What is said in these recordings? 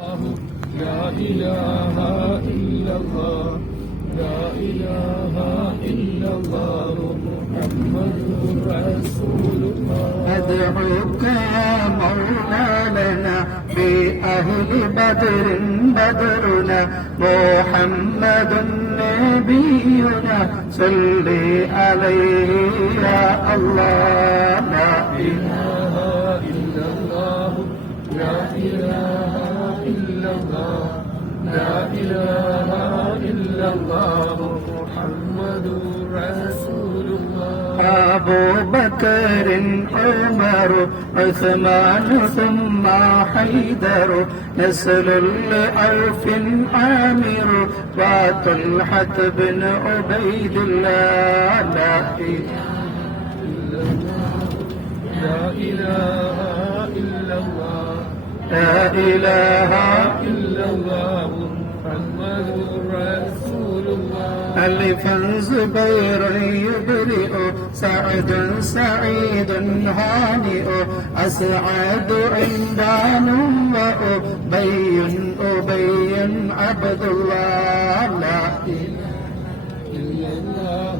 لا إله إلا الله لا إله إلا الله محمد رسول الله أدعوك يا مولانا بأهل بدر بدرنا محمد نبينا صل عليه يا الله لا إله لا إله إلا الله محمد رسول الله. أبو بكر عمر عثمان ثم حيدر نسل لألف عامر وطلحة بن عبيد الله. لا إله لا إله إلا الله. لا إله إلا ألفا زبير يبرئ سعد سعيد هانئ أسعد عندان وأبي أبي عبد الله لا إله إلا الله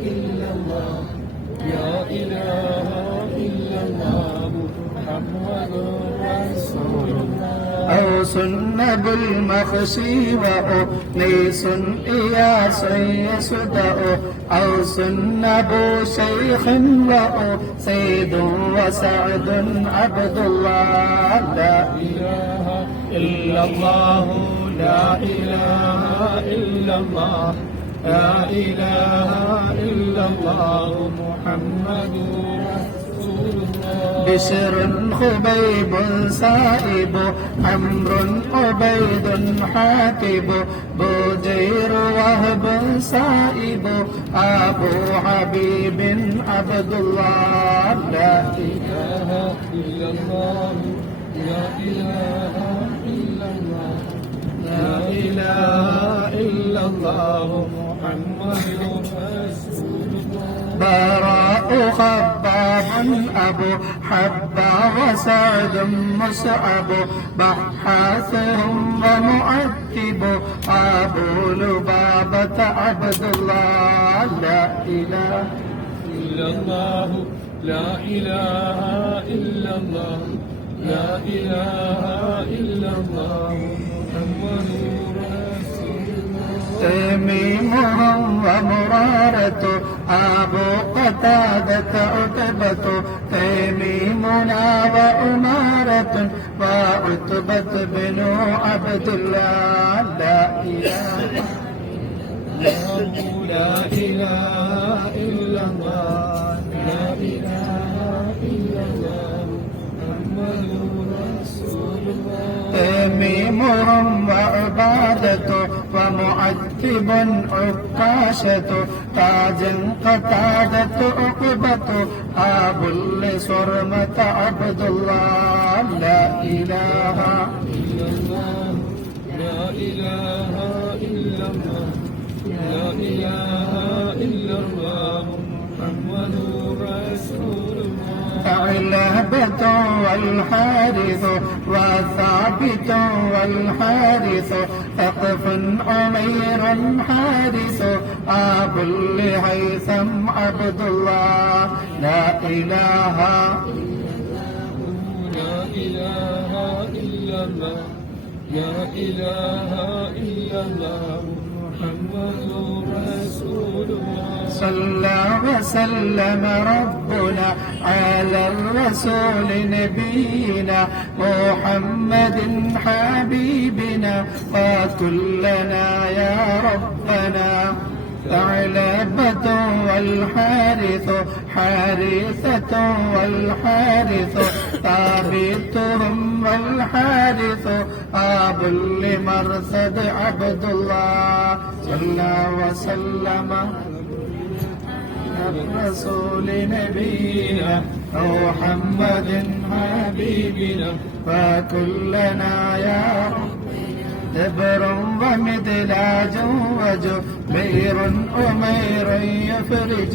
إلا الله لا إله إلا الله محمد رسول الله. أوس النبي المخشي وأنيس إياس يسدأ أوس النبو شيخ وأسيد وسعد عبد الله. لا إله إلا الله لا إله إلا الله لا إله إلا الله محمد رسول بشر خبيب سائب عمرو عبيد حاتب بجير وهب سائب أبو حبيب عبد الله. لا إله إلا الله لا إله إلا الله لا إله إلا الله محمد براء خباب أبو حبا وسعد مصعب. بحاثهم ومؤدب أبو لبابة عبد الله. لا إله إلا الله لا إله إلا الله لا إله إلا الله. محمد رسول الله. تميمهم ومرارة أبو قتادة عتبة تميمنا وأمارة وعتبة بن عبد الله لا إله لا إله إلا الله لا إله إلا الله محمد رسول الله تميمهم وعبادة ومعتب عكاشة تاجا قتادة عقبة أبو لصرمة عبد الله لا إله إلا الله لا إله إلا الله لا إله إلا الله. ثعلبة والحارث وثابت والحارث ثقف عمير حارث أبو لهيثم عبد الله. لا إله لا إله إلا الله. لا إله إلا الله. محمد رسول صلى وسلم ربنا على الرسول نبينا محمد حبيبنا. وكلنا يا ربنا. ثعلبة والحارث حارثة والحارث. ثابتهم والحارث. أبو لمرصد عبد الله. صلى وسلم الرسول نبينا محمد حبيبنا فكلنا يا رب دبر ومدلاج وجبير أمير يفرج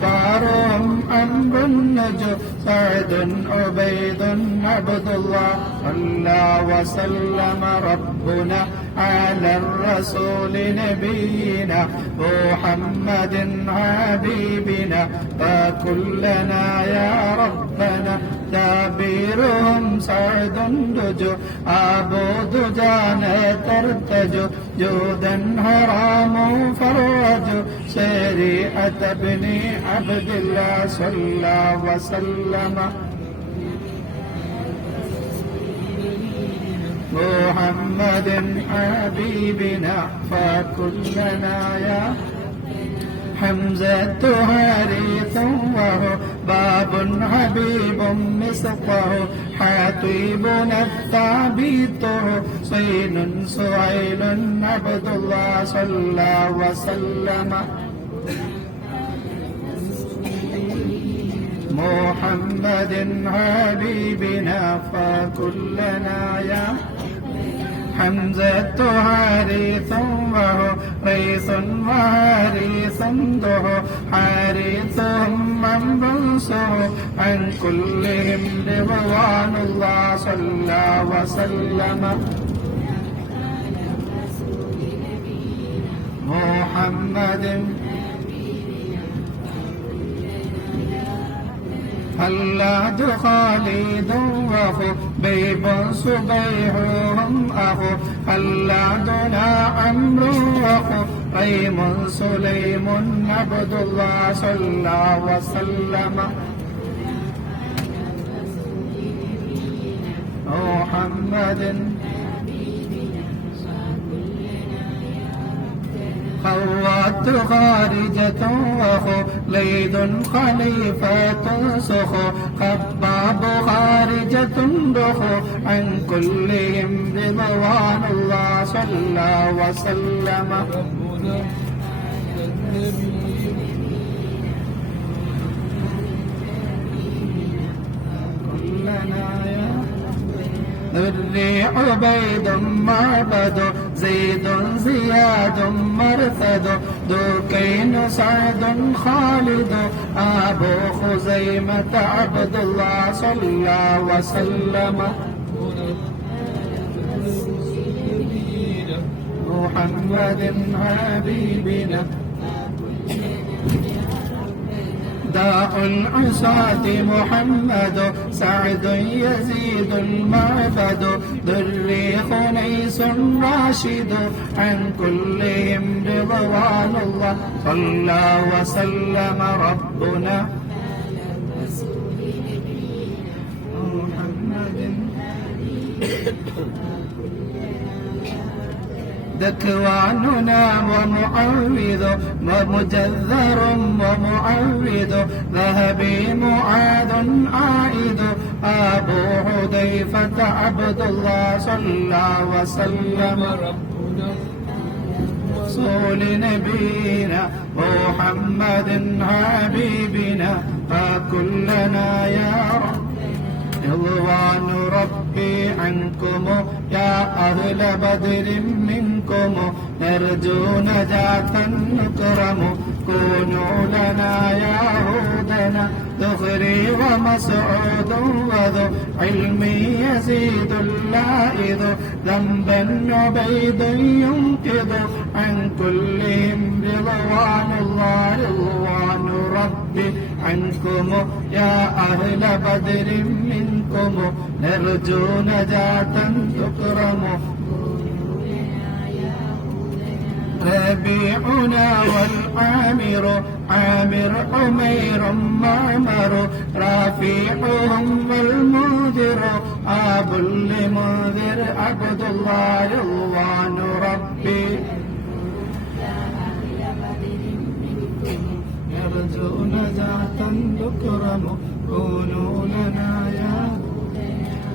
جبارهم أمر النجو سعد عبيد عبد الله. صلى وسلم ربنا على الرسول نبينا محمد حبيبنا. فكلنا يا ربنا تعبيرهم سعد دجو. أبو دجان ترتجو جودا حرام فرج شريعة ابن عبد الله صلى وسلم. محمد حبيبنا فكلنا يا حمزة هاريث وهو باب حبيب مسقه. حاتيبنا الثابت صين سعيل عبد الله صلى وسلم. محمد حبيبنا فكلنا يا حمزة حارث وهو ريث وحارث ده حارثهم من بنصه عن كلهم رضوان الله صلى وسلم محمد هلاد خالد أخو بيب صبيح هم أخو هلاد لا عمرو أخو ريم سليم عبد الله صلى وسلم محمد خوات خارجة وخو ليد خليفة سخو خباب خارجة دخو عن كلهم رضوان الله صلى وسلم ربنا النبي ذري عبيد معبد زيد زياد مرثد دوكين سعد خالد أبو خزيمة عبد الله صلى وسلم. محمد حبيبنا. داء العصاة محمد سعد يزيد المعبد. ذري خنيس راشد عن كلهم رضوان الله. صلى وسلم ربنا ذكواننا ومعوذ ومجذر ومعوذ. ذهبي معاذ عائد. أبو حذيفة عبد الله صلى الله وسلم رسول نبينا محمد حبيبنا فكلنا يا رب رضوان ربي عنكم يا أهل بدر منكم نرجو نجاة نكرم كونوا لنا يا هودنا ذخري ومسعود وذو علمي يزيد اللائذ. ذنبا عبيد ينقذ عن كلهم رضوان الله رضوان ربي عنكم يا أهل بدر منكم نرجو نجاة تكرم. ربيعنا والعامر عامر عمير معمر رافيعهم والمنذر أبو المنذر عبد الله رضوان ربي يرجو نجاة تكرم كونوا لنا يا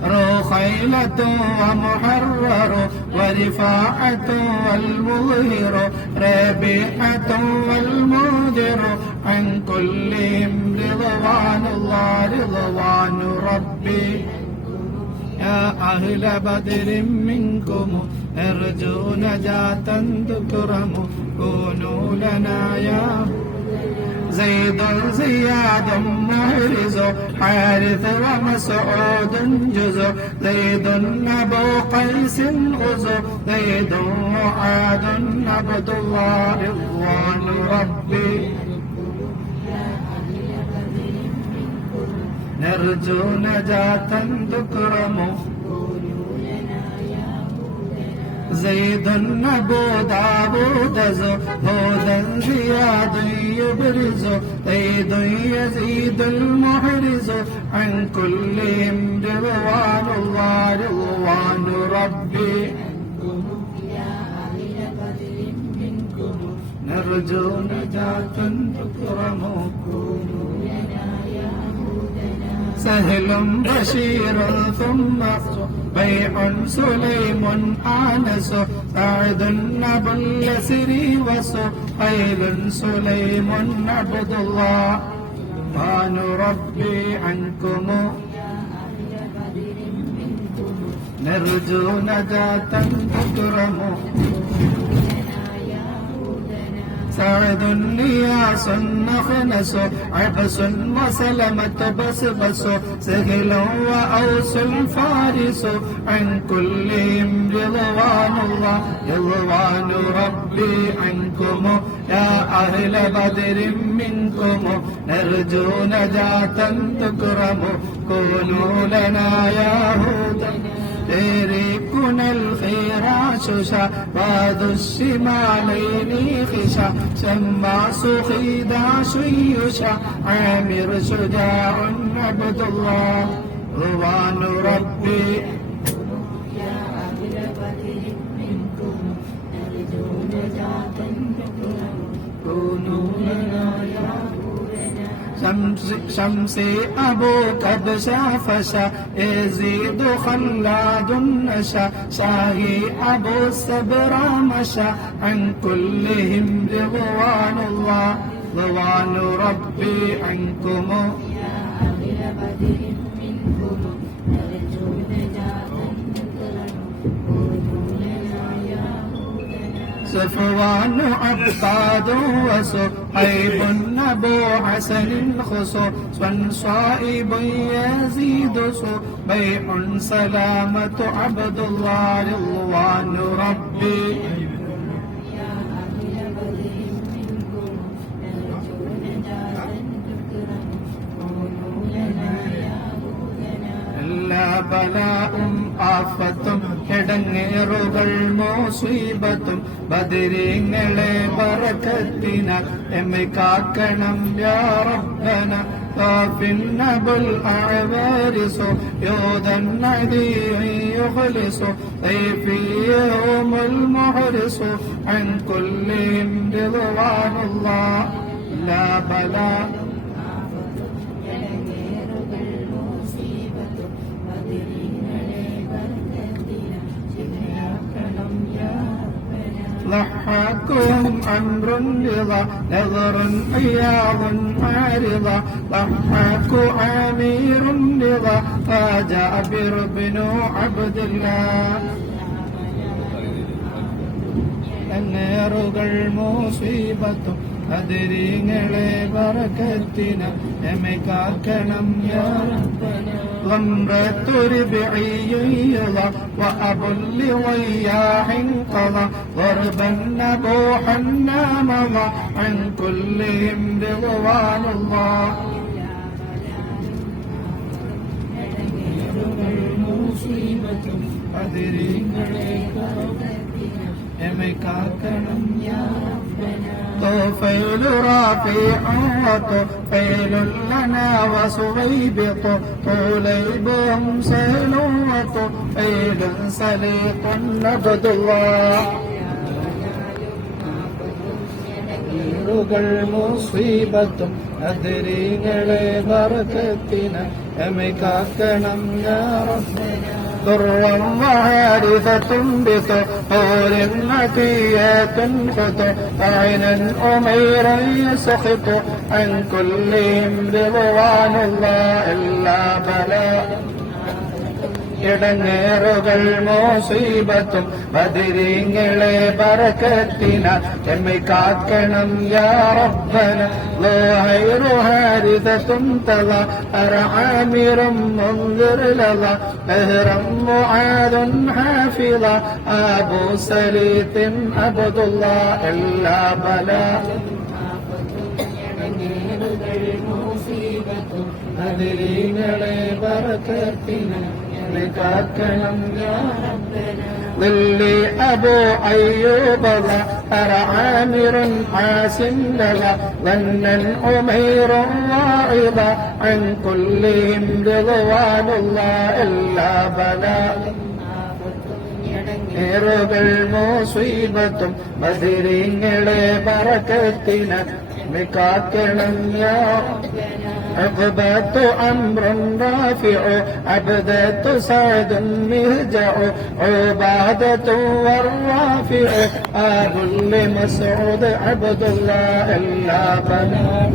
رخيلة ومحرر ورفاعة والمظهر ربيعة والمنذر. عن كلهم رضوان الله رضوان ربي. يا أهل بدر منكم نرجو نجاة تكرم. كونوا لنا يا زيد زياد محرز حارث ومسعود جزر زيد أبو قيس غزر زيد معاذ عبد الله رضوان ربي نرجو نجاة تكرم زيد أبو داود هودا زياد يبرز زيد يزيد المحرز عن كلهم رضوان الله رضوان ربي. نرجو نجاة تكرم. سهل بشير ثم بيع سليم آنس سعد أبو اليسر وسهيل سليم عبد الله ما نربي عنكم نرجو نجاة تكرم سعد نياس نخنس عبس وسلمة بسبس سهل وأوس الفارس عن كلهم رضوان الله رضوان ربي عنكم يا أهل بدر منكم نرجو نجاة تكرم كونوا لنا يا هدى تاركنا الخراش شباد الشمالين خشا شماس خداش يشا عامر شجاع عبد الله رضوان ربي كونوا لنا يا شمس شمسي أبو بشا فشا يزيد خلاد نشا شاهي أبو الصبر مشا عن كلهم رضوان الله رضوان ربي عنكم. يا أهل بدر منكم نرجو النجاة سفوان وسو وصحيب أبو حسن خصوصا صائب يزيد سو. بيع سلامة عبد الله رضوان ربي. بلاء آفة കിടങ്ങേറുകൾ മോസീബത്തും ബദിരീങ്ങളെ ബറക്കത്തിനാൽ എമ്മെ കാക്കണം യാ റബ്ബന طافنب الأعوارس يودا عدي يخلص سيفيهم المحرس عن كلهم رضوان الله لا بلاء ضحكهم أمر رضا نظر حياض عارضة ضحك أمير رضا فجابر بن عبد الله നേറുകൾ മോസീബത്തും അതിരിങ്ങളെ ബറക്കത്തിന എമ്മെ കാക്കണം യാ غمرة ربعي يضع وأبو لضياح قضى ضربا نبوحا مضى عن كلهم رضوان الله എമ്മെ കാക്കണം طفيل رفيع وطفيل لنا وصويبط طليب سهل وطفيل سليق عبد الله കൾ മുസീബത്തും അതിരിങ്ങളെ ബർക്കത്തിന് എമ്മെ കാക്കണം യാ റബ്ബന ضرا وعارفة بسحور عتيات فتى عينا أميرا يسخط عن كل امرئ الله إلا കിടങ്ങേറുകൾ മോസീബത്തും ബദിരീങ്ങളെ പറക്കത്തിന എമ്മെ കാക്കണം യാ റബ്ബന. തല അർആമിറും മുൻദിർ ലല ബഹ്റം മുആദുൻ ഹാഫിള അബൂ സലീത്തിൻ അബ്ദുള്ള എല്ലാ ബല അതിരീങ്ങളെ പറക്കത്തിനാൽ കാക്കണം ظلي أبو أيوب ذا أرى عامر حاسم لذا ظنا عمير واعظا عن كلهم رضوان الله إلا بلاء ഏറുകൾ മോസീബത്തും ബദിരിങ്ങളെ ബറക്കത്തിന് بقاتلا يا عقبات أمر رافع عبدة سعد مهجع عبادة والرافع آب لمسعود عبد الله إلا بنا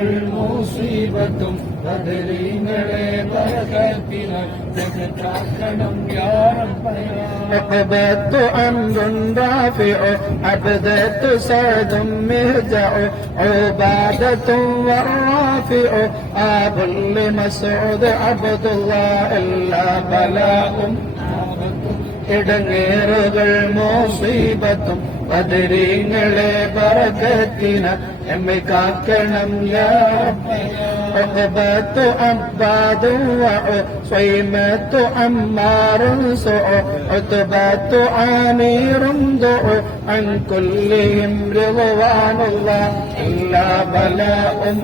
المصيبة ബദരീങ്ങളെ ബറക്കത്തിന കാക്കണം യാ റബ്ബനാ عقبة أمر رافع عبدة سعد مهجع عبادة والرافع آب لمسعود عبد الله إلا بلاء ഇടങ്ങേറുകൾ മോസീബത്തും ബദരീങ്ങളെ ബറക്കത്തിന എമ്മെ കാക്കണം യാ عقبة عباد وصيمة عمار سوء عتبة عامير دع عن كلهم رضوان الله إلا بلاء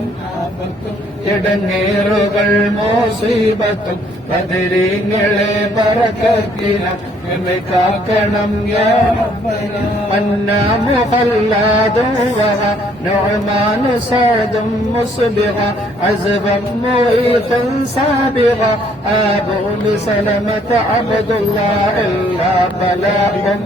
ഇടങ്ങേറുകൾ മോസീബത്തും പതിരീങ്ങളെ ബറക്കത്തിന എന്നെ കാക്കണം യാ അന്നാമു ഖല്ലാദു عزبا നുഅമാനു സഅദും മുസ്ബിഗ അസ്ബം عبد الله ആബു ലസലമത അബ്ദുല്ലാഹ് ഇല്ലാ ബലാഉം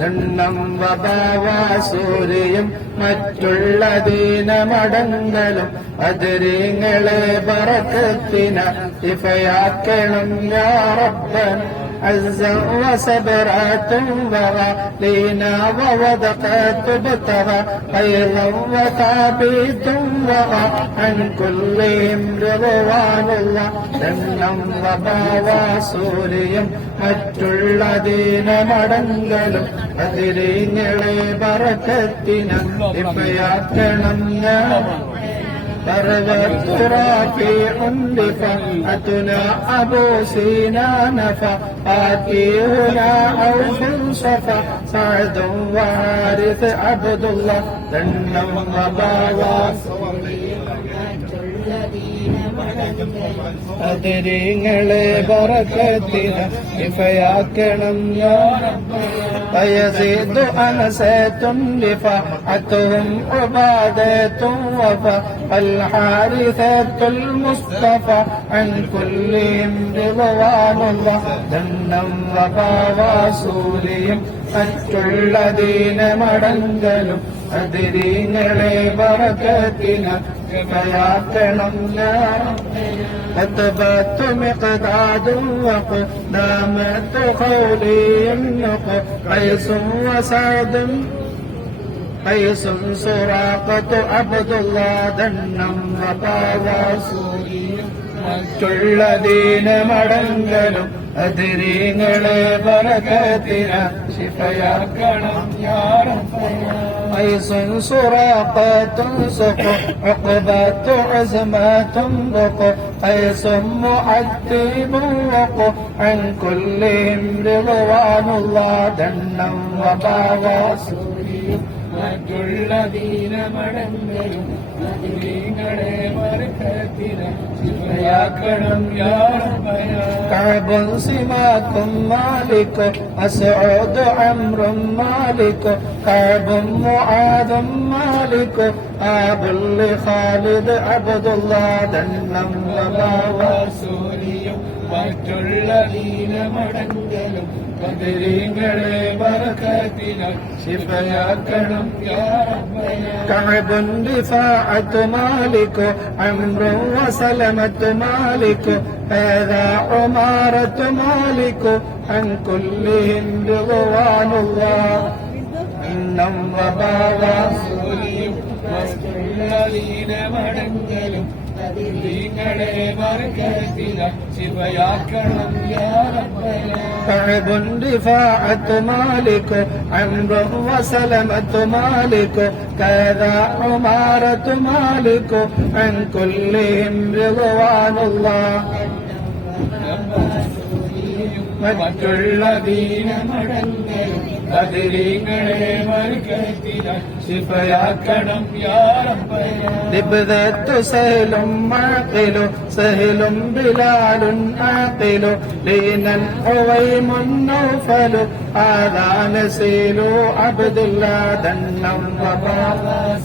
മോസീബത്തും ബദരീങ്ങളെ മറ്റുള്ള ദീനമടങ്ങളും അതിരീങ്ങളെ പറക്കത്തിന ഇഫയാക്കണം യാ عزا وسبرات ورى لينا وودقات ابتغى خيرا وثابت ورى عن كلهم رضوان الله ദണ്ണം വബാവാസൂരിയും മറ്റുള്ള ദീനമടങ്ങലും അതിരിങ്ങളെ ബറക്കത്തിന ഇപ്പയാക്കണം ഞാൻ برغت رافع لفاتنا أبو سينا نفى آتي هنا أوف صفا سعد وارث عبد الله دنا وباوا അതിരിങ്ങളെ ബറക്കത്തിന് ഇഫയാക്കണം فيزيد أنسات رفعتهم عبادة وفا الحارثة المصطفى عن كلهم رضوان الله دنا وباواسولهم മറ്റുള്ള ദീനമടങ്കലും അതിരീങ്ങളെ ബറക്കത്തിന് فيعتنم يا أثبت مقداد وقدامة قولي النق قيس وسعد قيس سراقة عبد الله دنم وطاوى سوريا മറ്റുള്ള ദീനമടങ്കലും അതിരീങ്ങളെ ബറക്കത്തിന ശിഫയാക്കണം قيس سراقة سق عقبة عزمة بق قيس معتب وق عن كلهم رضوان الله دنا وباواسوري മറ്റുള്ള ദീനമടങ്ങലും അതിരീങ്ങളെ ബറക്കത്തിന ശിഫയാക്കണം യാ റബ്ബനാ كعب سماك مالك أسعود عمر مالك كعب معاذ مالك آب لخالد عبد الله دنم وباوى സൂര്യയും മറ്റുള്ള ദീനമടങ്ങലും ബദരീങ്ങളെ ബർക്കത്തിനാൽ ശിഫയാക്കണം യാ റബ്ബനാ كعب رفاعة مالك عمرو وسلمة مالك هذا عمارة مالك عن كلهم رضوان الله إنهم وبابا സൂര്യയും വസ്തുള്ളീന മടങ്ങലും നിങ്ങളെ വർഗത്തിന ശിവയാക്കണം യാ റബ്ബനാ كعب رفاعة مالك عمرو وسلمة مالك كذا عمارة مالك عن كلهم رضوان الله മറ്റുള്ള ദീനമടങ്ങലും അതിരീങ്ങളെ മറുകത്തില ശിഫയാക്കണം യാറപ്പയത്ത് സഹലും മാത്തിലോ സഹലും ബിലാലും ആത്തിലോ ലീനൻ ഒവൈ മുന്നോഫലു ആദാന അബ്ദുല്ല ദണ്ണം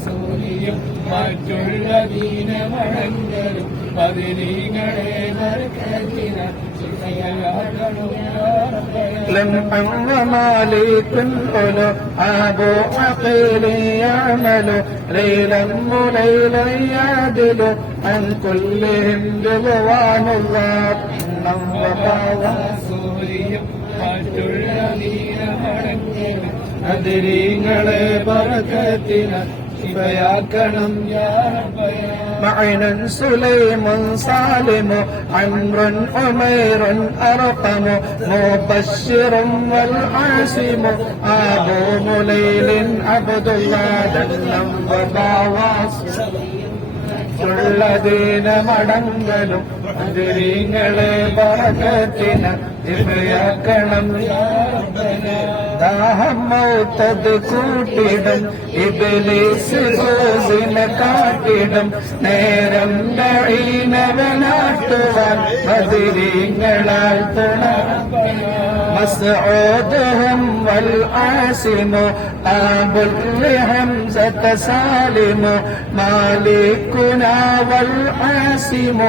സൂരിയും മറ്റുള്ള ദീന മഴങ്ങലും വർഗത്തിന ശിവയാക്കണം യാ റബ്ബനാ لمحا ومالك الأولو أبو عقيل يعمل ليلا وليلا يعدل عن كلهم رضوان الله إنه وبابا സൂര്യം മറ്റുള്ള നീരമടങ്ങലും അതിരീങ്ങളെ പറക്കത്തിന ശിവയാക്കണം യാ റബ്ബനാ معنا سليم سالم عمرو عمير أرقم مبشر والعاصم أبو مليل عبد الله دلم وباواس ഉള്ളതീന മടങ്ങലും അതിരീങ്ങളെ പറക്കത്തിന ഇവയാക്കണം ദാഹം മൗത്തത് കൂട്ടിടും ഇബിലിസ് ഗോസിനെ കാട്ടിടും നേരം ഡീനവനാട്ടുവാൻ ബദിരീങ്ങളാൽ തുണ مسعودهم والعاصم أبو لحمزة سالم مالكنا والعاصم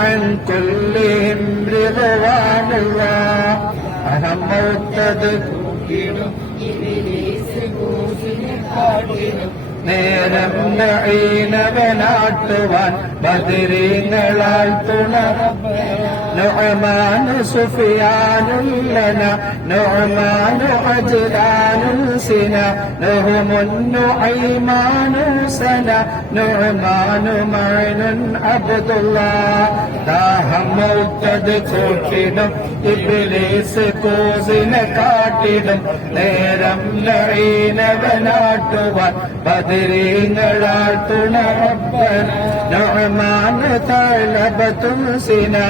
عن كلهم رضوان الله അഹമ്മത്തത് ഇടും ഇബിലീസ് കൂസിനെ കാട്ടിനും നേരം നഴീനവനാട്ടുവാൻ ബദിരീങ്ങളാൽ തുണറ نعمان سفيان لنا نعمان عجلان سنا لهم النعيمان سنا نعمان معن عبد الله ദാഹം മൗത്തത് കൂട്ടിടും ഇബിലീസ് കൂസിനെ കാട്ടിടും നേരം ലഴീനവനാട്ടുവാൻ ബദിരീങ്ങളാൽ തുണറപ്പന نعمان ثعلبة سنا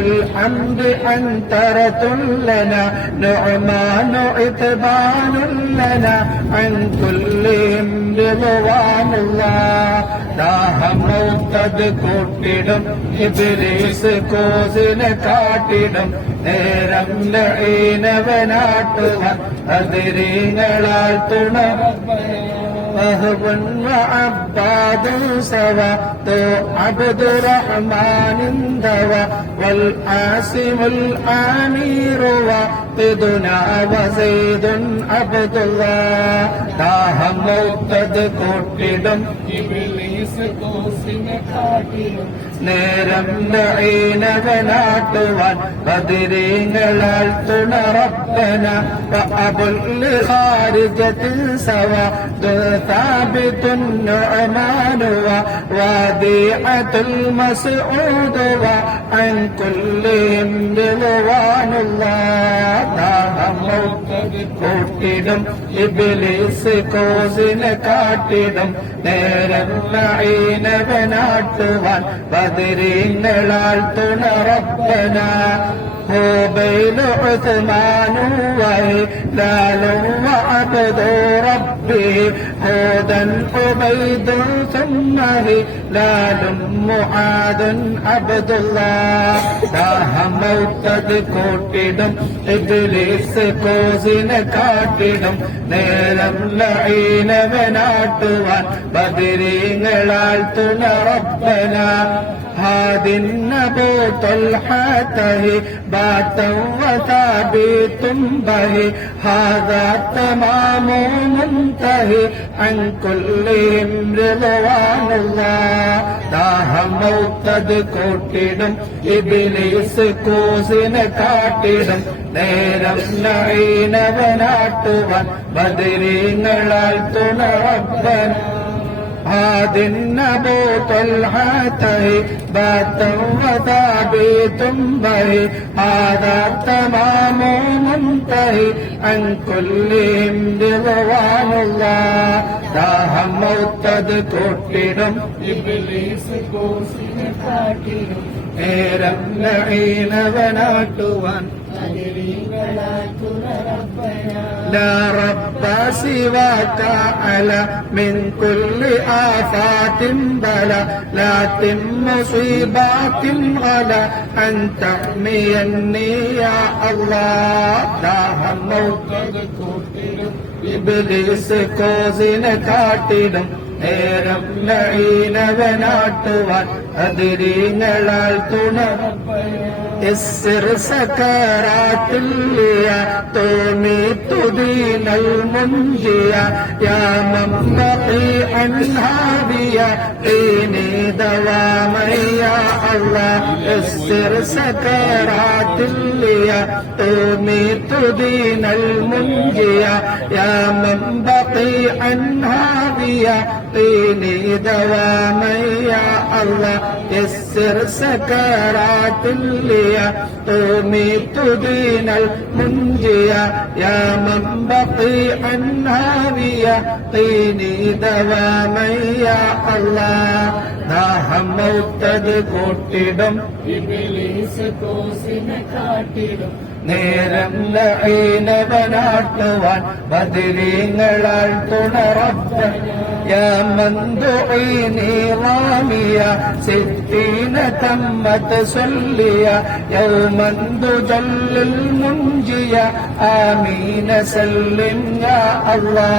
الحمد أنترة لنا نعمان عتبان لنا عن كلهم رضوان الله ദാഹം മൗത്തത് കൂട്ടിടും ഇബിലീസ് കോസിനെ കാട്ടിടും നേരം ലഈനവനാട്ടുവാൻ അതിരീങ്ങളാൽ തുണറപ്പന وهب وعباد سوى ذو عبد الرحمن دوى والعاصم الامير وقدنا وزيد عبد الله ദാഹം മൗത്തത് കൂട്ടിടും ഇബ്ലീസ് കോസിനെ കാട്ടിലും നേരം ലഈനവനാട്ടുവാൻ ബദിരീങ്ങളാൽ തുണറപ്പന وأبل خارجة سوى ذو ثابت النعمان ووديعة المسعود وعن كلهم رضوان الله ദാഹം മൗത്തത് കൂട്ടിടും ഇബിലിസ് കോസിനെ കാട്ടിടും നേരം ലഈനവനാട്ടുവാൻ ബദിരീങ്ങളാൽ തുണറപ്പന. هوبيل عثمان وهلال وعبد ربه هودا عبيد ثم هلال معاذ عبد الله ദാഹം മൗത്തത് കൂട്ടിടും ഇബ്ലീസ് കോസിനെ കാട്ടിടും നേരം ലഈനവനാട്ടുവാൻ ബദിരീങ്ങളാൽ തുണറപ്പന هاد أبو طلحته باتا وثابت به هذا تمام منتهي عن كلهم رضوان الله ദാഹം മൗത്തത് കൂട്ടിടും ഇബിലീസ് കൂസിനെ കാട്ടിടും നേരം നൈനവനാട്ടുവാൻ ബദിരീങ്ങളാൽ തുണറപ്പൻ هاد النبو طلحته باتا وثابت به هذا تمام منتهي عن كلهم رضوان الله ദാഹം മൗത്തത് കൂട്ടിടും ഇബ്ലീസ് കോസിനെ കാട്ടിലും നേരം ലഈനവനാട്ടുവാൻ അതിരീങ്ങളാൽ തുണറപ്പനാ لا رب سواك على من كل آفات بلا لا تم مصيبات على أن تحميني يا الله داهم موت അത് കൂട്ടിലും ഇബിലിസ് കോസിനെ കാട്ടിടും നേരം ലഈനവനാട്ടുവാൻ അതിരീങ്ങളാൽ തുണ السر سكرات الليا توميت دين المنجيا يا من بقي عنها بيا ديني دواما يا الله السر سكرات الليا توميت دين المنجيا يا من بقي عنها بيا ديني دواما يا الله يسر سكرات الليا تميت دين المنجيا يا من بقي عنها بيقيني دواما يا الله ദാഹം മൗത്തത് കൂട്ടിടും ഇബ്ലീസ് കോസിനെ കാട്ടിലും നേരം ലഹീനവനാട്ടുവാൻ ബദിരീങ്ങളാൽ തുണറപ്പ നീറാമിയ സിദ്ധീന തമ്മത്ത് സൊല്ലിയ യൗമന്തു ജല്ലിൽ മുഞ്ചിയ ആമീന സല്ലിംഗ അള്ളാ.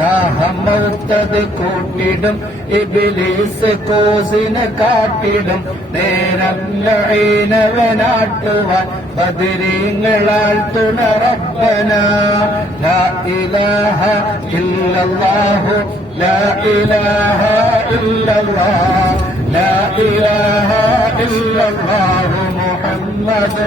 നാഹമറുത്തത് കൂട്ടിടും. ഇബിലീസ് കോസിന് കാട്ടിടും. നേരം ലൈനവനാട്ടുവാൻ ബദിരീങ്ങളാൽ തുണറപ്പനാഹു ഇലാഹ ഇല്ലാഹു ലാ ഇലാഹ ലാ ഇലാഹ മുഹമ്മദ്